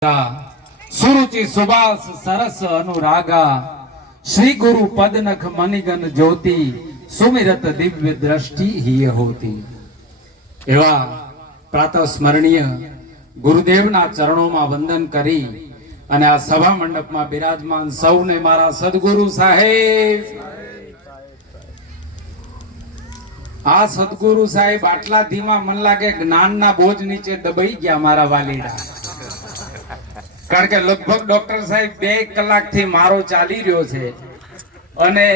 સુરુચि સુબાસ સરસ અનુરાગા શ્રી ગુરુ પદનખ મનિગન જ્યોતિ સુમિરત દિવ્ય દ્રષ્ટિ હિય હોતી. એવા પ્રાતઃ સ્મરણીય ગુરુદેવના ચરણોમાં વંદન કરી અને આ સભા મંડપમાં બિરાજમાન સૌને મારા સદગુરુ સાહેબ, આ સદગુરુ સાહેબ આટલા ધીમા મન લાગે જ્ઞાનના બોજ નીચે દબાઈ ગયા મારા વાલીડા. કારણ કે લગભગ ડોક્ટર સાહેબ 2 કલાકથી મારો ચાલી રહ્યો છે અને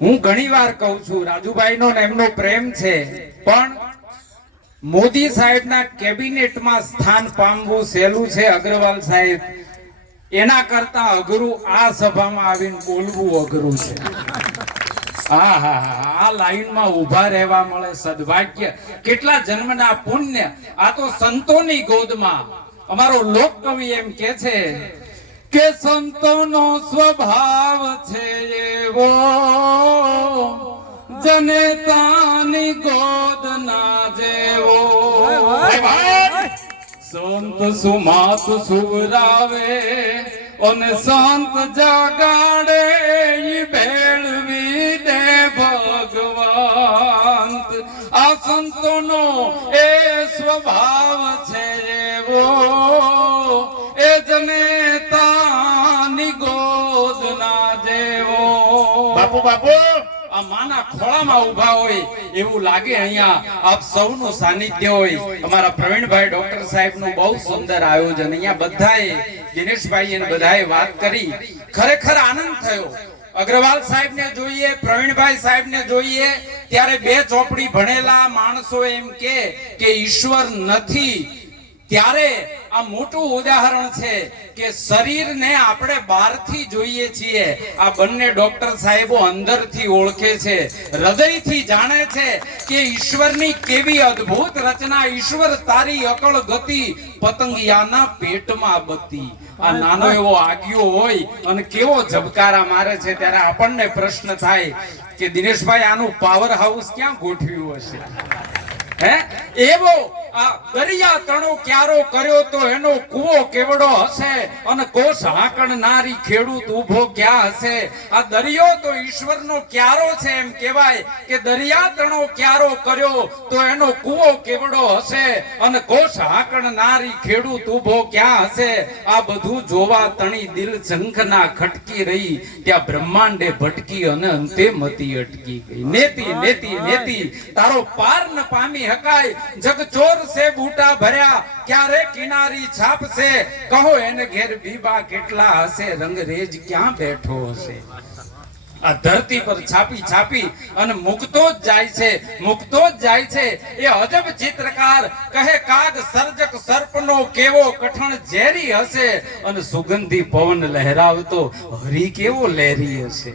હું ઘણીવાર કહું છું રાજુભાઈનો ને એમનો પ્રેમ છે, પણ મોદી સાહેબના કેબિનેટમાં સ્થાન પામવું સહેલું છે અગ્રવાલ સાહેબ, એના કરતા અઘરું આ સભામાં આવીને બોલવું અઘરું છે. આ લાઈનમાં ઉભા રહેવા મળે સદભાગ્ય, કેટલા જન્મના પુણ્ય. આ તો સંતોની ગોદમાં. અમારો લોક કવિ એમ કે છે કે સંતોનો સ્વભાવ છે એવો જનેતાની ગોદ ના જેવો. સંત સુમાત સુવરાવે અને સંત જગાડે ભેળવી દે ભગવાન. આ સંતોનો એ સ્વભાવ છે એવો એ જનેતાની ગોદ ના જેવો. બાપુ બાપુ આ માના ખોળામાં ઉભા હોય એવું લાગે. અહીંયા આપ સૌનું સાનિધ્ય હોય. અમારા પ્રવીણભાઈ ડોક્ટર સાહેબનું બહુ સુંદર આયોજન. અહીંયા બધાએ દિનેશભાઈ અને બધાએ વાત કરી, ખરેખર આનંદ થયો. અગ્રવાલ સાહેબ ને જોઈએ, પ્રવીણભાઈ સાહેબ ને જોઈએ ત્યારે 2 ચોપડી ભણેલા માણસો એમ કે ઈશ્વર નથી, ત્યારે આ મોટું ઉદાહરણ છે કે શરીરને આપણે બહારથી જોઈએ છીએ, આ બંને ડોક્ટર સાહેબો અંદરથી ઓળખે છે, હૃદયથી જાણે છે કે ઈશ્વરની કેવી અદ્ભુત રચના. ઈશ્વર તારી અકળ ગતિ પતંગિયાના પેટમાં બત્તી. આ નાનો એવો આગિયો હોય અને કેવો ઝબકારા મારે છે, ત્યારે આપણને પ્રશ્ન થાય કે દિનેશભાઈ આનું પાવર હાઉસ ક્યાં ગોઠવ્યું હશે? હે એવો આ દરિયા તણો ક્યારો કર્યો તો એનો કૂવો કેવડો હશે અને કોષ હાંકણનારી ખેડૂત ઊભો ક્યાં હશે? આ દરિયો તો ઈશ્વરનો ક્યારો છે. એમ કહેવાય કે દરિયા તણો ક્યારો કર્યો તો એનો કૂવો કેવડો હશે અને કોષ હાંકણનારી ખેડૂત ઊભો ક્યાં હશે? આ બધું જોવા તણી દિલ ઝંખના ખટકી રહી, ત્યાં બ્રહ્માંડે ભટકી અને અંતે મતી અટકી ગઈ. નેતી નેતી નેતી તારો પાર ન પામી હકાય. જગ ચોર સે બૂટા ભર્યા ક્યારે કિનારી છાપશે? કહો એને ઘેર બીબા કેટલા હશે, રંગરેજ ક્યાં બેઠો હશે? આ ધરતી પર છાપી છાપી અને મુકતો જ જાય છે, મુકતો જ જાય છે. એ અજબ ચિત્રકાર કહે કાગ સર્જક સર્પનો કેવો કઠણ ઝેરી હશે અને સુગંધી પવન લહેરાવતો હરી કેવો લહેરી હશે.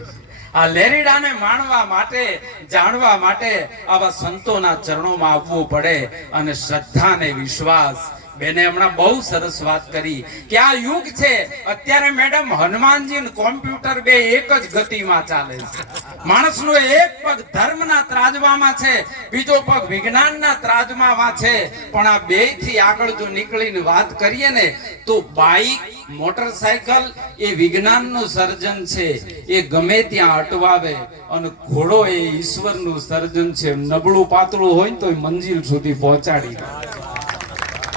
આ લેરીડાને માણવા માટે, જાણવા માટે આવા સંતોના ચરણોમાં આવવું પડે. અને શ્રદ્ધા અને વિશ્વાસ. બેને હમણાં બહુ સરસ વાત કરી કે આ યુગ છે અત્યારે મેડમ હનુમાનજી ને કોમ્પ્યુટર 2 એક જ ગતિમાં ચાલે છે. માણસનો એક પગ ધર્મના ત્રાજવામાં છે, બીજો પગ વિજ્ઞાનના ત્રાજવામાં છે. પણ આ 2 થી આગળ જો નીકળીને વાત કરીએ ને તો બાઇક, મોટરસાયકલ એ વિજ્ઞાનનું સર્જન છે, એ ગમે ત્યાં અટવાવે. અને ઘોડો એ ઈશ્વરનું સર્જન છે, નબળું પાતળું હોય ને તો મંજિલ સુધી પહોંચાડી દે.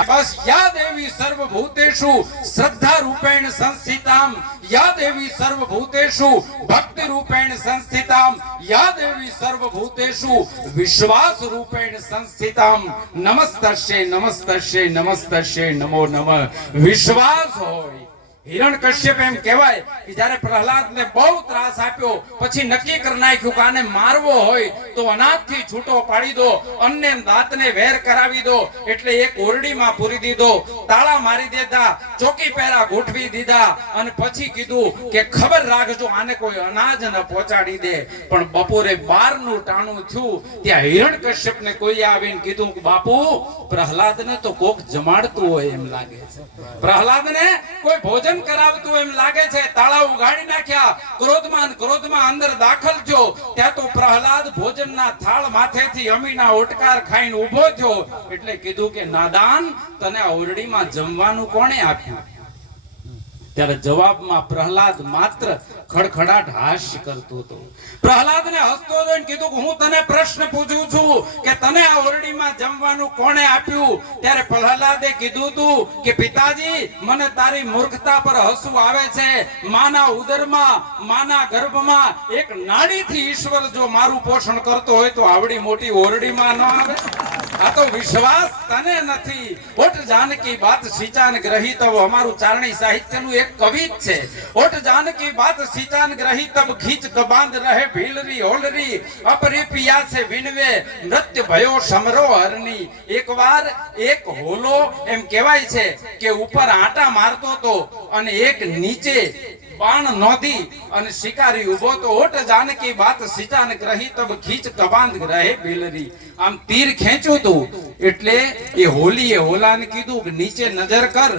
બસ યા દેવી સર્વભૂતેષુ શ્રદ્ધા રૂપેણ સંસ્થિતામ, યા દેવી સર્વભૂતેષુ ભક્તિ રૂપેણ સંસ્થિતામ, યા દેવી સર્વભૂતેષુ વિશ્વાસ રૂપેણ સંસ્થિતામ. નમસ્તસ્ય નમસ્તસ્ય નમસ્તસ્ય નમો નમઃ. વિશ્વાસ હોય. હિરણ્યકશ્યપ એમ કહેવાય કે જ્યારે પ્રહલાદને બહુ ત્રાસ આપ્યો પછી નક્કી કરી નાખ્યું કે આને મારવો હોય તો અનાજથી છૂટો પાડી દો, અન્ને દાંતને વેર કરાવી દો. એટલે એક ઓરડીમાં પૂરી દીધો, તાળા મારી દીધા, ચોકી પહેરા ગોઠવી દીધા અને પછી કીધું કે ખબર રાખજો આને કોઈ અનાજ ન પહોંચાડી દે. પણ બપોરે 12 નું ટાણું થયું ત્યાં હિરણ્યકશ્યપને કોઈ આવીને કીધું કે બાપુ પ્રહલાદને તો કોક જમાડતું હોય એમ લાગે છે, પ્રહલાદને કોઈ ભોજન ભોજન કરાવતું એમ લાગે છે. તાળા ઉગાડી નાખ્યા. ક્રોધમાં અંદર દાખલ થયો ત્યાં તો પ્રહલાદ ભોજનના થાળ માથેથી અમીના ઓટકાર ખાઈને ઊભો થયો. એટલે કીધું કે નાદાન, તને આ ઓરડીમાં જમવાનું કોણે આપ્યું? ત્યારે જવાબમાં પ્રહલાદ માત્ર ખડખડાટ હાસ્ય કરતો હતો. પ્રહલાદને હસતો જોઈને કીધું કે હું તને પ્રશ્ન પૂછું છું કે તને આ ઓરડીમાં જમવાનું કોણે આપ્યું? ત્યારે પ્રહલાદે કીધું હતું કે પિતાજી, મને તારી મૂર્ખતા પર હસવું આવે છે. માના ઉદરમાં, માના ગર્ભમાં એક નાડીથી ઈશ્વર જો મારું પોષણ કરતો હોય તો આવડી મોટી ઓરડીમાં ન આવે? આ તો વિશ્વાસ તને નથી. ઓટ જાનકી બાત સિંચાન ગ્રહી તબ, અમારું ચારણી સાહિત્યનું એક કવિ છે. ઓટ જાનકી બાત સિંચાન ગ્રહી તબ, ખીચ કબાંધ રહે ભીલરી હોલરી, અપરી પિયા સે વિનવે નૃત્ય ભયો સમરો હરની. એકવાર એક હોલો એમ કહેવાય છે કે ઉપર આટા મારતો તો અને એક નીચે બાણ નોંધી અને શિકારી ઉભો તો. ઓટ જાનકી બાત સિંચાન ગ્રહી તબ, ખીચ કબાંધ રહે ભીલરી. આમ તીર ખેંચ્યું તું એટલે એ હોલીએ હોલાને કીધું કે નીચે નજર કર.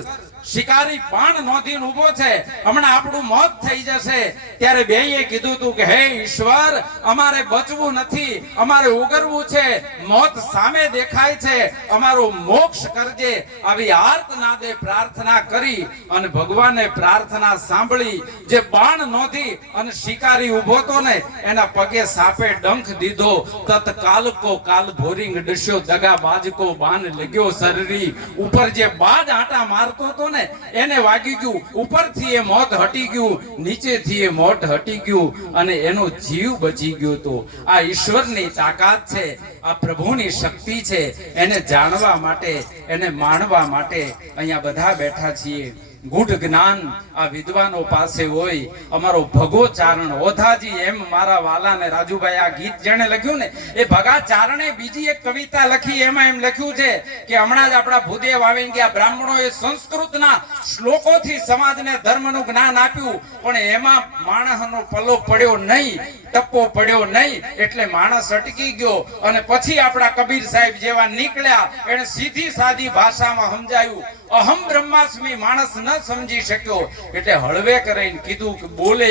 શિકારી બાણ નોંધીને ઉભો છે, હમણાં આપણું મોત થઈ જશે. ત્યારે બેયે કીધું તું કે હે ઈશ્વર, અમારે બચવું નથી, અમારે ઉગરવું છે. મોત સામે દેખાય છે, અમારો મોક્ષ કરજે. આવી આર્તનાદે પ્રાર્થના કરી અને ભગવાને પ્રાર્થના સાંભળી. જે બાણ નોંધી અને શિકારી ઉભો તો ને એના પગે સાપે ડંખ દીધો. તત્કાલ કો કાલ ભોરિંગ ડસ્યો, દગા બાજકો બાન લગ્યો સરરી. ઉપર જે બાજ આટા મારતો તો ને એને વાગી ગયું. ઉપરથી એ મોત હટી ગયું, નીચેથી એ મોત હટી ગયું અને એનો જીવ બચી ગયો. તો આ ઈશ્વરની તાકાત છે, આ પ્રભુની શક્તિ છે. એને જાણવા માટે, એને માણવા માટે અહીંયા બધા બેઠા છીએ. ગૂઢ જ્ઞાન આ વિદ્વાનો પાસે હોય. અમારો ભગો ચારણ ઓધાજી, એમ મારા વાલા ને રાજુભાઈ આ ગીત જેણે લખ્યું ને એ ભગા ચારણે બીજી એક કવિતા લખી. એમાં એમ લખ્યું છે કે હમણાં જ આપણા ભૂદેવ આવીને ગયા, બ્રાહ્મણોએ સંસ્કૃતના શ્લોકોથી સમાજને ધર્મનું જ્ઞાન આપ્યું, પણ એમાં માણસનો પલ્લો પડ્યો નહીં, ટપ્પો પડ્યો નહીં. એટલે માણસ અટકી ગયો અને પછી આપણા કબીર સાહેબ જેવા નીકળ્યા, એને સીધી સાદી ભાષામાં સમજાયું. અહમ બ્રહ્માસ્મિ માણસ ન સમજી શક્યો એટલે હળવે કરીને કીધું કે બોલે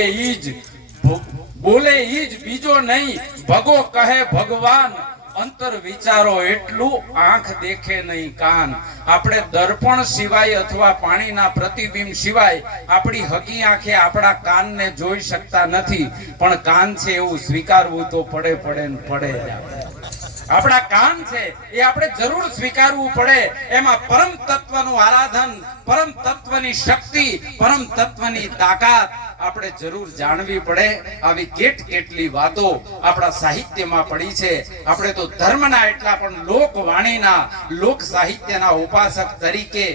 ઈ જ બીજો નહીં. ભગો કહે ભગવાન, અંતર વિચારો એટલું, આંખ દેખે નહીં કાન. આપણે દર્પણ સિવાય અથવા પાણીના પ્રતિબિંબ સિવાય આપણી હકી આંખે આપણા કાનને જોઈ શકતા નથી. પણ કાન છે એવું સ્વીકારવું તો પડે. આપણા કાન છે એ આપણે જરૂર સ્વીકારવું પડે. એમાં પરમ તત્વનું આરાધન, પરમ તત્વની શક્તિ, પરમ તત્વની તાકાત આપણે જરૂર જાણવી પડે. આવી કેટલી વાતો આપણા સાહિત્યમાં પડી છે. આપણે તો ધર્મના એટલા પણ લોકવાણીના, લોક સાહિત્યના ઉપાસક તરીકે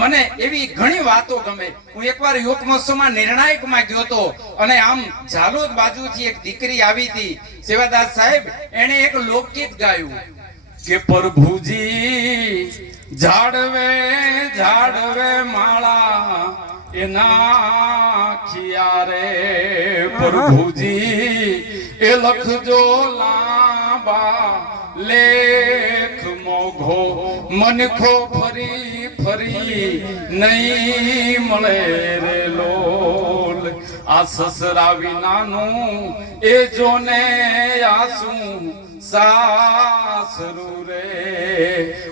મને એવી ઘણી વાતો ગમે. હું એકવાર યોગ મહોત્સવમાં નિર્ણાયકમાં ગયો હતો અને આમ ઝાલોદ બાજુથી એક દીકરી આવી હતી, સેવાદાસ સાહેબ, એને એક લોકગીત ગાયું કે પ્રભુજી ઝાડવે માળા એના ખિયારે, પ્રભુજી એ લખજો લાંબા લેખ મોઘો, મનખો ફરી નહીં મળે રે લોલ. આ સસરા વિનાનું એ જોને આસુ સાસરું રે,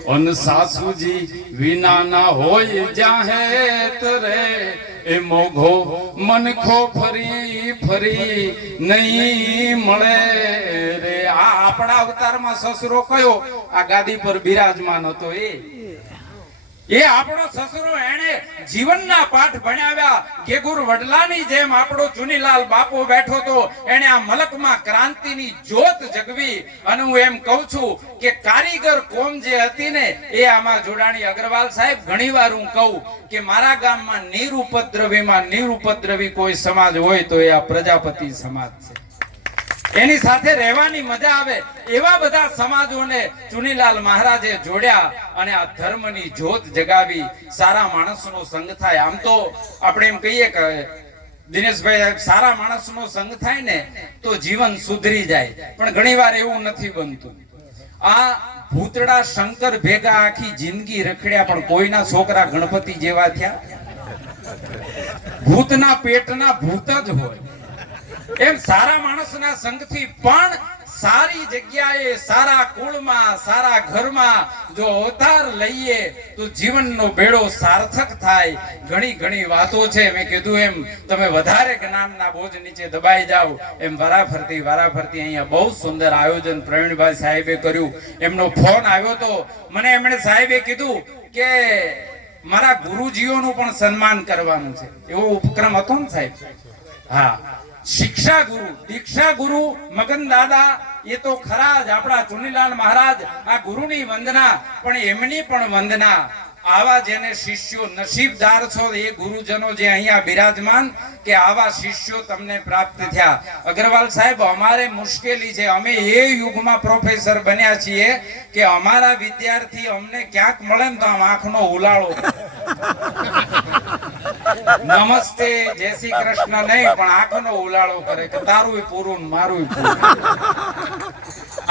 અન સાસુજી વિનાના હોય જાહેત રે. એ મોઘો મનખો ફરી નહીં મળે રે. આ આપણા અવતારમાં સસરો કયો આ ગાદી પર બિરાજમાન હતો? એ આપણો સસરો, એને જીવનના પાઠ ભણાવ્યા. કેગુર વડલાની જેમ આપણો ચુનીલાલ બાપુ બેઠો તો એને આ મલકમાં ક્રાંતિની જ્યોત જગવી. અને હું એમ કહું છું કે કારીગર કોમ જે હતી ને એ આમાં જોડાણી. અગ્રવાલ સાહેબ, ઘણીવાર હું કહું કે મારા ગામમાં નિરુપદ્રવી કોઈ સમાજ હોય તો એ આ પ્રજાપતિ સમાજ છે. એની સાથે રહેવાની મજા આવે. એવા બધા સમાજોને ચુનીલાલ મહારાજે જોડ્યા અને આ ધર્મની જ્યોત જગાવી. સારા માણસનો સંગ થાય. આમ તો આપણે એમ કહીએ કે દિનેશભાઈ, સારા માણસનો સંગ થાય ને તો જીવન સુધરી જાય, પણ ઘણીવાર એવું નથી બનતું. આ ભૂતડા શંકર ભેગા આખી જિંદગી રખડ્યા પણ કોઈના છોકરા ગણપતિ જેવા થયા ભૂતના પેટના ભૂત જ હોય. એમ સારા માણસના સંગથી પણ સારી જગ્યાએ, સારા કુળમાં, સારા ઘરમાં જો અવતાર લઈએ તો જીવનનો બેડો સાર્થક થાય. ઘણી ઘણી વાતો છે. મેં કીધું એમ તમે વધારે જ્ઞાનના બોજ નીચે દબાઈ જાઓ એમ વારાફરતી અહીંયા બહુ સુંદર આયોજન પ્રવીણભાઈ સાહેબે કર્યું. એમનો ફોન આવ્યો તો મને એમણે સાહેબે કીધું કે મારા ગુરુજીઓનું પણ સન્માન કરવાનું છે. એવો ઉપક્રમ હતો ને સાહેબ? હા, શિક્ષા ગુરુ, દીક્ષા ગુરુ મગન દાદા એ તો ખરા જ આપણા ચુનીલાલ મહારાજ. આ ગુરુની વંદના, પણ એમની પણ વંદના. આવા જેને શિષ્યો નસીબદાર છો એ ગુરુજનો જે અહીંયા બિરાજમાન કે આવા શિષ્યો તમને પ્રાપ્ત થયા. અગ્રવાલ સાહેબ, અમારે મુશ્કેલી છે. અમે એ યુગમાં પ્રોફેસર બન્યા છીએ કે અમારા વિદ્યાર્થી અમને ક્યાંક મળે ને તો આમ આંખનો ઉલાળો, નમસ્તે જય શ્રી કૃષ્ણ નહીં પણ આંખનો ઉલાળો કરે કે તારું પૂરું મારું પૂરું.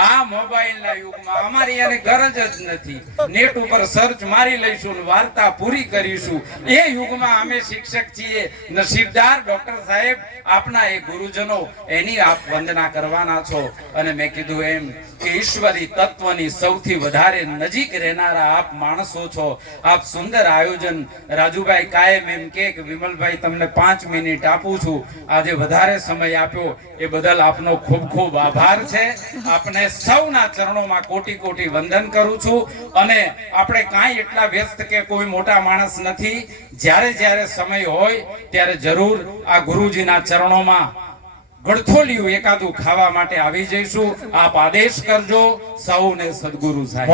આ મોબાઈલના યુગમાં અમારી એને ગરજ જ નથી. નેટ ઉપર સર્ચ મારી લઈશું ને વાર્તા પૂરી કરીશું. એ યુગમાં અમે શિક્ષક છીએ. નસીબદાર ડોક્ટર સાહેબ, આપના એ ગુરુજનો, એની આપ વંદના કરવાના છો. અને મેં કીધું એમ કે ઈશ્વરી તત્વની સૌથી વધારે નજીક રહેનારા આપ માણસો છો. આપ સુંદર આયોજન. રાજુભાઈ કાયમ એમ કે વિમલભાઈ તમને 5 મિનિટ આપું છું. આજે વધારે સમય આપ્યો એ બદલ આપનો ખૂબ ખૂબ આભાર છે. આપને સૌના ચરણોમાં કોટી કોટી વંદન કરું છું. અને આપણે કાંઈ એટલા વ્યસ્ત કે કોઈ મોટા માણસ નથી. જ્યારે જ્યારે સમય હોય ત્યારે જરૂર આ ગુરુજીના ચરણોમાં ગળથોલિયું એકાદું ખાવા માટે આવી જઈશું. આપ આદેશ કરજો. સૌને સદગુરુ સાહેબ.